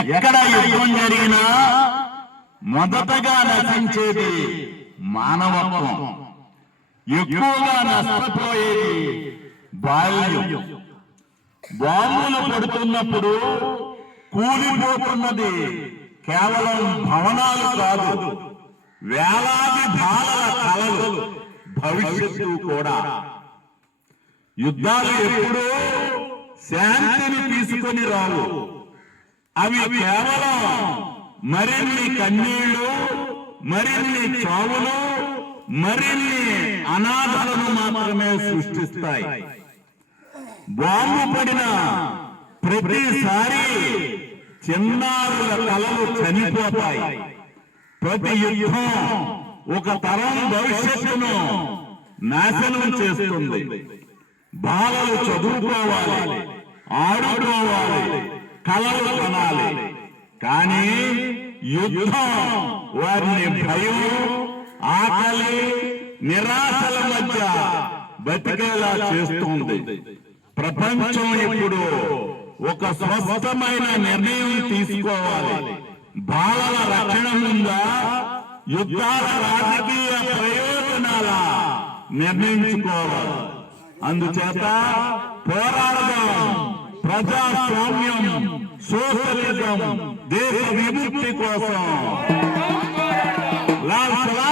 ఎక్కడ యుద్ధం జరిగినా మొదటగా నశించేది మానవత్వం, ఎక్కువగా నష్టపోయేది బాల్యం. బాంబులు పడుతున్నప్పుడు కూలిపోతున్నది కేవలం భవనాలు కాదు, వేలాది బాలల కలలు, భవిష్యత్తు కూడా. యుద్ధాలు ఎప్పుడూ శాంతిని తీసుకొని రావు. అవి కేవలం మరిన్ని కన్నీళ్లు, మరిన్ని చావులు, మరిన్ని అనాథలను మాత్రమే సృష్టిస్తాయి. బాంబు పడిన ప్రతిసారి చిన్నారుల కలలు చనిపోతాయి. ప్రతి యుద్ధం ఒక తరం భవిష్యత్తును నాశనం చేస్తుంది. బాలలు చదువుకోవాలి, ఆడుకోవాలి, కలలు కనాలి. కానీ యుద్ధం వారిని భయం, ఆకలి, నిరాశల మధ్య బతికేలా చేస్తుంది. ప్రపంచం ఇప్పుడు ఒక స్పష్టమైన నిర్ణయం తీసుకోవాలి. బాలల రక్షణ ఉందా, యుద్ధాల రాజకీయ ప్రయోజనాల నిర్ణయించుకోవాలి. అందుచేత పోరాడదాం. ప్రజాస్వామ్యం, సోషలిజం, దేశ విముక్తి కోసం. లాల్ సలాం.